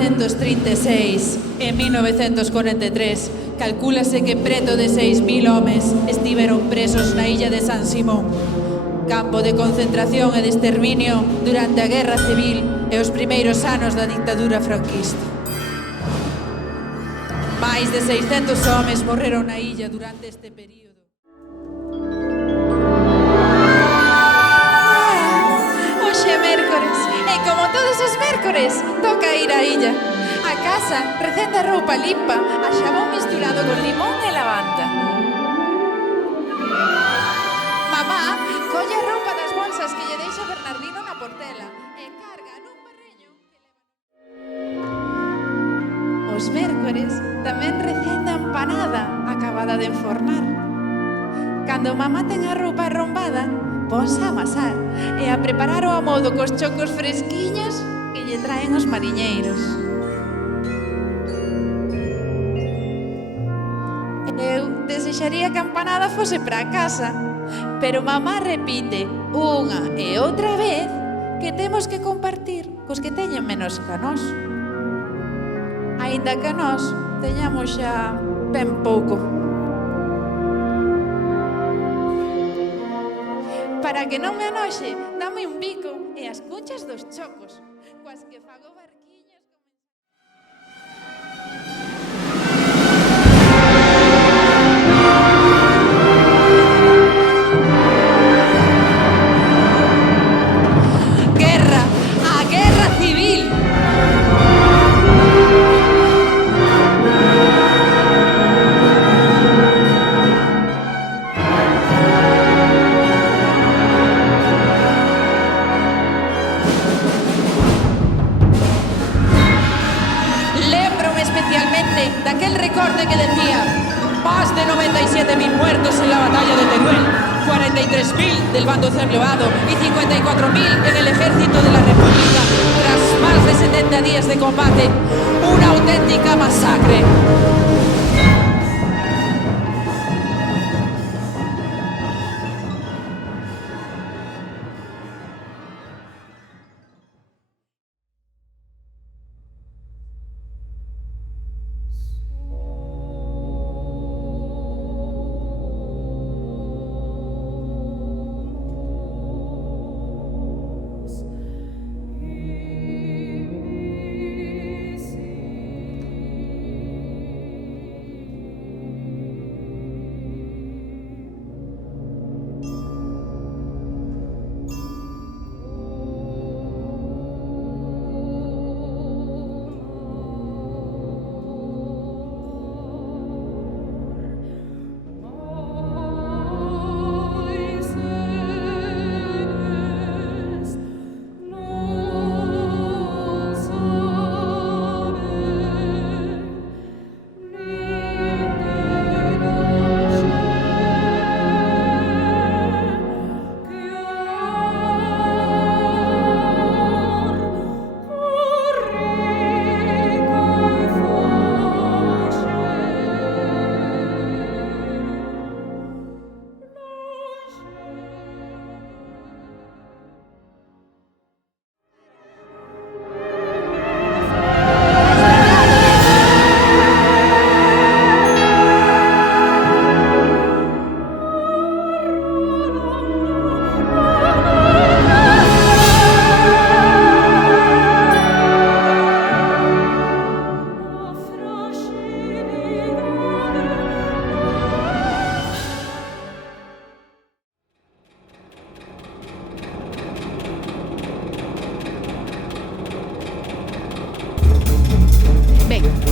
1936 e 1943, calcúlase que preto de 6.000 homes estiveron presos na illa de San Simón, campo de concentración e de exterminio durante a Guerra Civil e os primeiros anos da dictadura franquista. Mais de 600 homes morreron na illa durante este período. Hoxe é mércores, e como todos os mércores, toca ir á illa. A casa recén da roupa limpa, a xabón misturado con limón e lavanda. Mamá colle a roupa das bolsas que lle deixa Bernardino na portela e carga nun barreño que leva... Os mércores tamén recén da empanada acabada de enfornar. Cando mamá ten a roupa arrombada, ponse a amasar e a preparar o amodo cos chocos fresquiños que lle traen os mariñeiros. Eu desexaría que a empanada fose para casa, pero mamá repite unha e outra vez que temos que compartir cos que teñen menos que nós. Aínda que nós teñamos xa ben pouco. Para que non me anoxe, dame un bico e as cunchas dos chocos, coas que fago barquiños. Guerra, a guerra civil. Daquel recorte que decía más de 97.000 muertos en la batalla de Teruel, 43.000 del bando sublevado y 54.000 en el ejército de la República tras más de 70 días de combate, una auténtica masacre.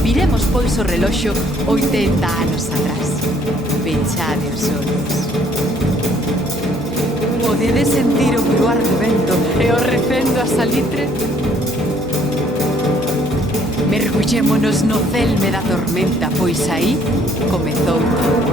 Miremos pois o reloxo 80 anos atrás. Pechade os ollos. Podedes sentir o bruar do vento e o recendo a salitre? Mergullémonos no celme da tormenta, pois aí comezou todo.